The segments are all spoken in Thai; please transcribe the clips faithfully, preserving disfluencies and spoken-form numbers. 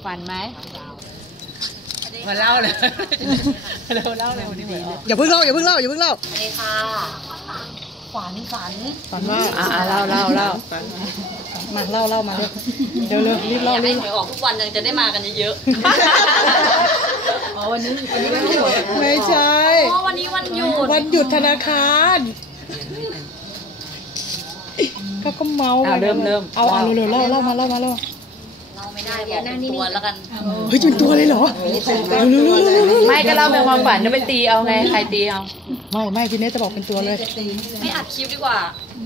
ฝันไหมมาเล่าเลยเราเล่าเลยวันนี้เหมือนอย่าเพิ่งเล่าอย่าเพิ่งเล่าอย่าเพิ่งเล่านี่ค่ะฝันฝันฝันว่าอ่าเล่าเล่าเล่ามาเล่าเล่ามาเร็วเร็วรีบเล่ารีบหวยออกทุกวันยังจะได้มากันเยอะอ๋อวันนี้วันนี้ไม่ใช่อ๋อวันนี้วันหยุดวันหยุดธนาคารก็ก็เมาเริ่มเริ่มเอาเอาเร็วเล่าเล่ามาเล่ามาเล่าเราไม่ได้บอกเป็นตัวแล้วกันเฮ้ยเป็นตัวเลยเหรอไม่ก็เล่าเป็นความฝันจะไปตีเอาไงใครตีเอาไม่ไม่พี่เนสจะบอกเป็นตัวเลยไม่อัดคลิปดีกว่า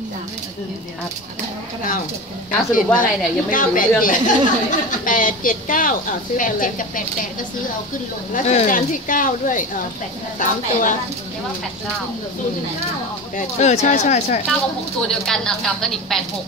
เอาสรุปว่าไงเนี่ยยังไม่รู้เรื่องเลยแปดเจ็ดเก้าอ่าซื้อแปดเจ็ดกับแปดแปดก็ซื้อเอาขึ้นลงรัชกาลที่เก้าด้วยอ่าสามตัวเรียกว่าแปดเก้าเออใช่ใช่ใช่เก้ากับหกตัวเดียวกันเอากลับกันอีกแปดหก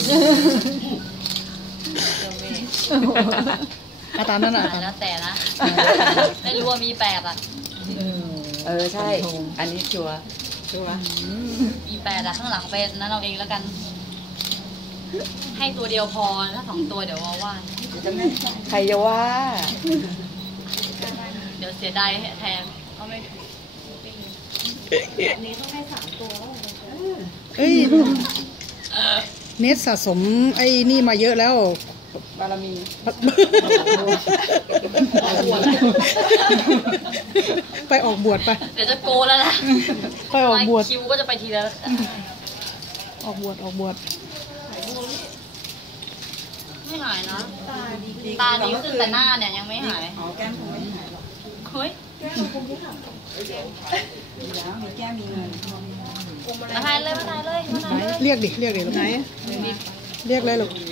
อาตามนั่นอ่ะแล้วแต่นะไม่รู้ว่ามีแปดอ่ะเออใช่อันนี้ชัวร์ชัวร์มีแปดอะข้างหลังเป็นนั่นเราเองแล้วกันให้ตัวเดียวพอถ้าสองตัวเดี๋ยวว่าว่าใครจะว่าเดี๋ยวเสียดายแทนก็ไม่ถูกนี้ต้องให้สามตัวเอ้ยเนสสะสมไอ้นี่มาเยอะแล้วบารมีไปออกบวชไปเดี๋ยวจะโกแล้วนะไปออกบวชคิวก็จะไปทีละออกบวชออกบวชไม่หายนะตาดีขึ้นแต่หน้าเนี่ยยังไม่หายอ๋อแก้มคงไม่หายหรอกเฮ้ยแก้มคงไม่หายมีแล้วมีแก้มมีเงินมาถ่ายเลยมาถ่ายเลยมาถ่ายเลยเรียกดิเรียกดิลูกไหนเรียกเลยลูก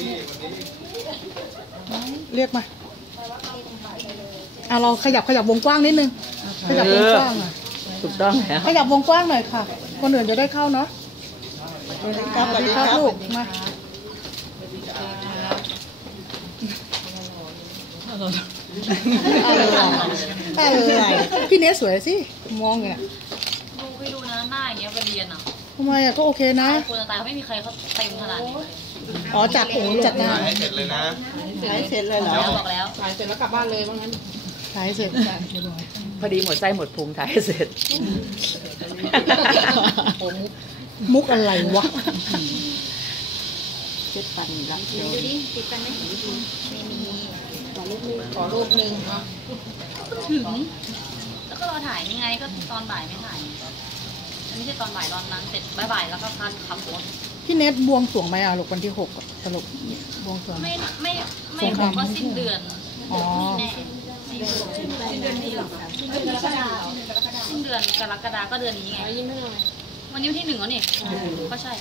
เรียกมาอ่ะเราขยับขยับวงกว้างนิดนึงขยับวงกว้างอ่ะถูกต้องแล้วขยับวงกว้างหน่อยค่ะคนอื่นจะได้เข้าเนาะสวัสดีครับสวัสดีครับลูกมาอะไรพี่เนสสวยสิมองไงดูไปดูนะหน้าอย่างเงี้ยไปเรียนอ่ะทำไมอ่ะก็โอเคนะคนตายไม่มีใครเขาเต็มขนาดนี้อ๋อจัดจัดงานให้เสร็จเลยนะให้เสร็จเลยเหรอบอกแล้วถ่ายเสร็จแล้วกลับบ้านเลยว่างั้นถ่ายเสร็จพอดีหมดไส้หมดพุงถ่ายเสร็จมุกอะไรวะเจ็ดปันรับเดียวดูดิติดปันไหมไม่มีขอรูปนึงขอรูปนึงถึงแล้วก็รอถ่ายยังไงก็ตอนบ่ายไม่ถ่ายไม่ใช่ตอนบ่ายตอนนั้นเสร็จบ่ายแล้วก็พักขับรถพี่เนทบวงสรวงไหมอ่ะลูกวันที่หกสรุปบวงสรวงไม่ไม่ไม่บอกว่าสิ้นเดือนอ๋อสิ้นเดือนนี้หรอสิ้นเดือนกรกฎาก็เดือนนี้ไงวันนี้ที่หนึ่งแล้วนี่ก็ใช่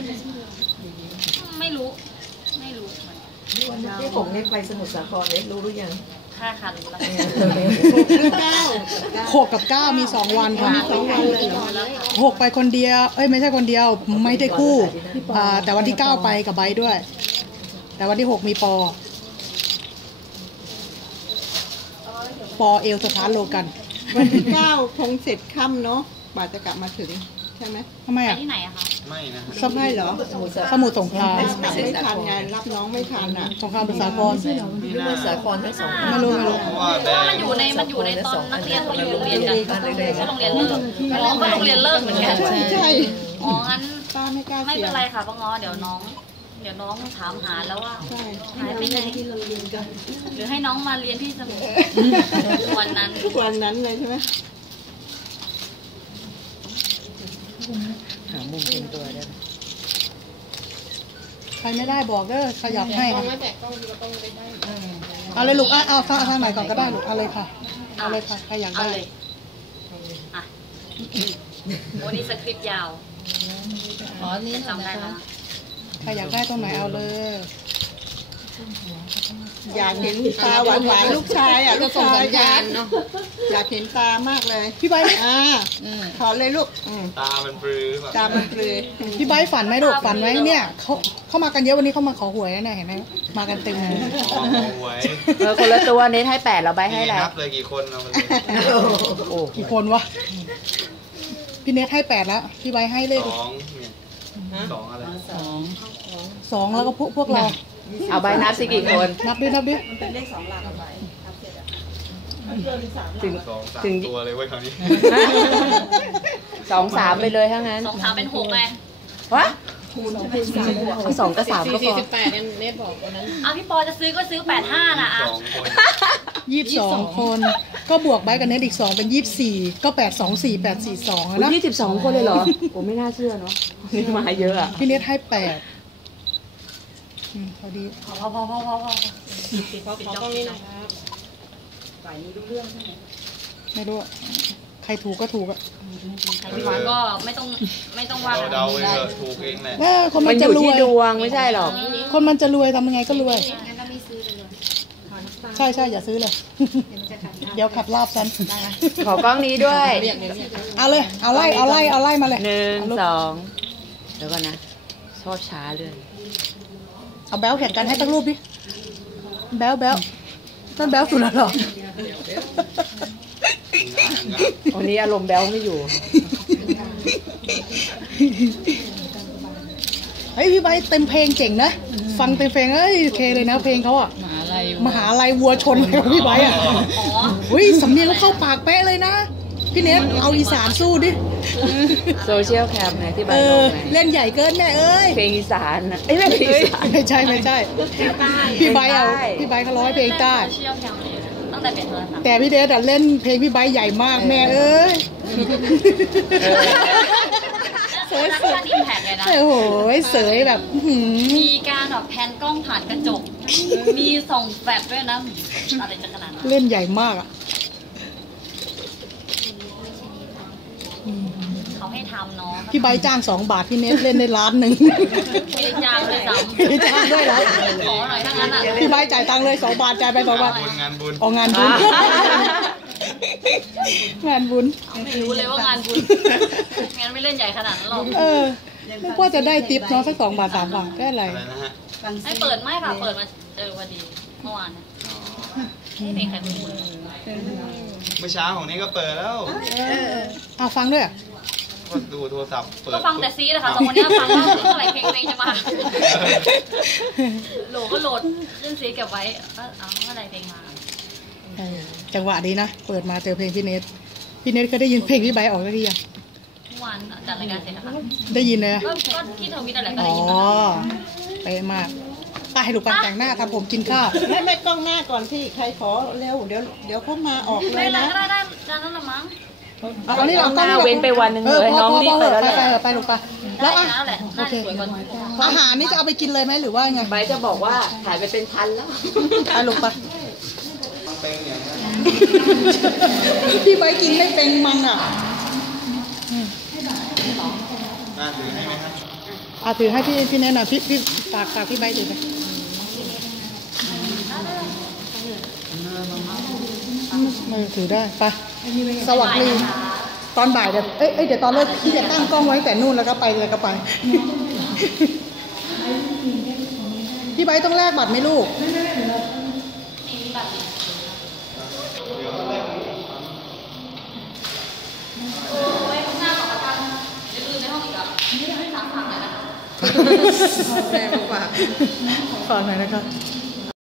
ไม่รู้ไม่รู้วันที่ผมเนี่ยไปสมุทรสาครเนี่ยรู้หรือยังค่าคันแล้วหกกับเก้ามีสองวันค่ะหกไปคนเดียวเอ้ยไม่ใช่คนเดียวไม่ได้คู่แต่วันที่เก้าไปกับไบร์ทด้วยแต่วันที่หกมีปอปอเอลสถานโลกันวันที่เก้าคงเสร็จค่ำเนาะบาจะกลับมาถึงใช่ไหมทำไมอ่ะที่ไหนอะคะไม่นะสมัยเหรอสมุทรสงครามไม่ทันงานรับน้องไม่ทันอ่ะสงครามประสากรประสากรทั้งสองไม่รู้ไม่รู้เพราะว่ามันอยู่ในมันอยู่ในตอนนักเรียนเขาอยู่โรงเรียนกันก็โรงเรียนเลิกน้องก็โรงเรียนเลิกเหมือนกันใช่อ๋องั้นป้าไม่กล้าไม่เป็นไรค่ะป้าง้อเดี๋ยวน้องเดี๋ยวน้องถามหาแล้วว่าหายไปไหนหรือให้น้องมาเรียนที่สมุทรวันนั้นวันนั้นเลยใช่ไหมหามุมเป็นตัวได้ใครไม่ได้บอกเด้อขยับให้ค่ะเอาเลยลูกเอาเอาทางไหนก่อนก็ได้ลูกเอาเลยค่ะเอาเลยค่ะใครอยากได้อ่ะวันนี้สคริปต์ยาวอ๋อนี่จำได้ไหมใครอยากได้ตรงไหนเอาเลยอยากเห็นตาหวานหวานลูกชายอ่ะลูกชายอยากอยากเห็นตามากเลยพี่ใบอ่าถอนเลยลูกตามันปลือตามันปลือพี่ใบฝันไหมลูกฝันไหมเนี่ยเขาเข้ามากันเยอะวันนี้เขามาขอหวยนะเห็นไหมมากันเต็มเลยหวยเออคนละตัวเน้นให้แปดเราใบให้แล้วนับเลยกี่คนเราโอ้กี่คนวะพี่เนทให้แปดแล้วพี่ใบให้เลขสองเนี่ยสองอะไรสองสองแล้วก็พวกพวกเราเอาใบนับสิกี่คนนับดินับดิเป็นเลขสองหลักเอาไว้ทำเสร็จอ่ะเกินสามหลักถึงสองสามถึงตัวเลยเว้ยคราวนี้สองสามไปเลยถ้างั้นสองสามเป็นหกไงวะคูณใช่ไหมสามบวกสองกับสามก็พออ่ะพี่ปอจะซื้อก็ซื้อแปดห้านะอ่ะสองคนยี่สิบสองคน ก็บวกใบกับเน็ตอีกสองเป็นยี่สิบสี่ก็แปดสองสี่แปดสี่สองนะยี่สิบสองคนเลยเหรอโอ้ไม่น่าเชื่อเนาะนี่มาเยอะอะพี่เน็ตให้แปดอืมพอดีพอพอพอพอพอพอปิดปิดจอปิดจอไม่รู้อะใครถูกก็ถูกอะใครพี่หวานก็ไม่ต้องไม่ต้องว่าเรากันเดาเองเถอะถูกเองแหละเออคนมัมัน นอจะยู่รวที่ยดวงไม่ใช่หรอกคนมันจะรวยทำยังไงก็รวยงั้นเราไม่ซื้อเลยใช่ใช่อย่าซื้อเลย เดี๋ยวขับลาบฉันขอกล้องนี้ด้วยเอาเลย เอาไล่ เอาไล่ เอาไล่มาเลยหนึ่งเอาลูกสองเดี๋ยวก่อนนะ ชอบช้าเลยเอาแบลแข่งกันให้ตั้งรูปดิ แบลแบลนั่นแบลสุดแล้วเหรอวันนี้อารมณ์แบ๊วไม่อยู่เฮ้ยพี่ใบเต็มเพลงเก่งนะ ฟังเต็มเพลงเอ้ยโอเคเลยนะเพลงเขาอะมหาลัยวัวชนเลยพี่ใบอะอ๋ออุ้ยสำเนียงเขาเข้าปากเป๊ะเลยนะ พี่เน็ตเอาอีสานสู้ดิโซเชียลแคมไงที่ใบเอลองไงเล่นใหญ่เกินแม่เอ้ยเพลงอีสานนะเอ้ยไม่เพลงอีสานไม่ใช่ไม่ใช่ พี่ใบเอาใต้พี่ใบเขาร้อยเพลงใต้เชี่ยวแข็งเลยตั้งแต่เปลี่ยนโทรศัพท์แต่พี่เดชอะเล่นเพลงพี่ไบร์ทใหญ่มากแม่เอ้ยเซิร์ชเซิร์ชอิมแพกเลยนะโอ้โหเสยแบบอื้อหือมีการแบบแพนกล้องผ่านกระจก มีส่องแฟลชด้วยนะ อะไรจะขนาดนั้นเล่นใหญ่มากอ่ะเขาให้ทำเนาะพี่ไบร์ทจ้างสองบาทพี่เนทเล่นได้ล้านหนึ่งไม่ได้จ้างเลยซ้ำไม่ได้จ้างด้วยเหรอขอหน่อยถ้างั้นอ่ะพี่ไบร์ทจ่ายตังค์เลยสองบาทจ่ายไปสองบาทบุญงานบุญออกงานบุญงานบุญไม่รู้เลยว่างานบุญงั้นไม่เล่นใหญ่ขนาดนั้นหรอกเออนึกว่าจะได้ติปเนาะสักสองบาทสามบาทได้อะไรอะไรนะฮะให้เปิดไม่ค่ะ เปิดมาเจอพอดีเมื่อวานนะให้เพลงใครคุณคุณเมื่อเช้าของนี้ก็เปิดแล้วเอาฟังด้วยอะก็ดูโทรศัพท์เปิดก็ฟังแต่ซีนะคะสองคนนี้ฟังว่าเมื่อไหร่เพลงเพลงจะมาโหลดก็โหลดขึ้นซีเก็บไว้เอาเมื่อไหร่เพลงมาเออจังหวะดีนะเปิดมาเจอเพลงพี่เนทพี่เนทเคยได้ยินเพลงพี่ไบร์ทออกหรือยังเมื่อวานจัดรายการเสร็จนะคะได้ยินเลยอะก็ก็ที่ทวิตอะไรก็อ๋ได้อยินมาเป๊ะมากไปให้ลูกปันแต่งหน้าทำผมกินข้าวไม่ไม่กล้องหน้าก่อนที่ใครขอเร็วเดี๋ยวเดี๋ยวเขามาออกเลไม่ยเป็นไรนะก็ได้ได้จานนั้นละมั้งเอานี่เราหน้าเว้นไปวันหนึ่งเออเลยพอน้องพอรีพบอไปแล้วไปแหละไปไปลูกไปได้แล้วอ่ะนะแหละโอน่าเคจะสวยกว่าอาหารนี่จะเอาไปกินเลยไหมหรือว่าไงใบจะบอกว่าถ่ายไปเป็นพันแล้วไปลูกไปเป็นอย่างนี้พี่ใบร์ทกินไม่เป็นมันอ่ะน่าถือให้ไหมครับอ่ะถือให้พี่พี่แนะนำพี่พี่ฝากฝากพี่ใบร์ทถือไปเออถือได้ไปสวัสดีตอนบ่ายเดี๋ยวเอ้ยเอ้ยเดี๋ยวตอนเลิกพี่จะตั้งกล้องไว้แต่นู่นแล้วก็ไปเลยก็ไป พี่ใบร์ทต้องแลกบัตรไหมลูกไว้ข้างหน้าของประกันเดี๋ยวลืมในห้องอีกอ่ะสามฝั่งเลยนะคะแม่มาฝากฝากหน่อยนะครับ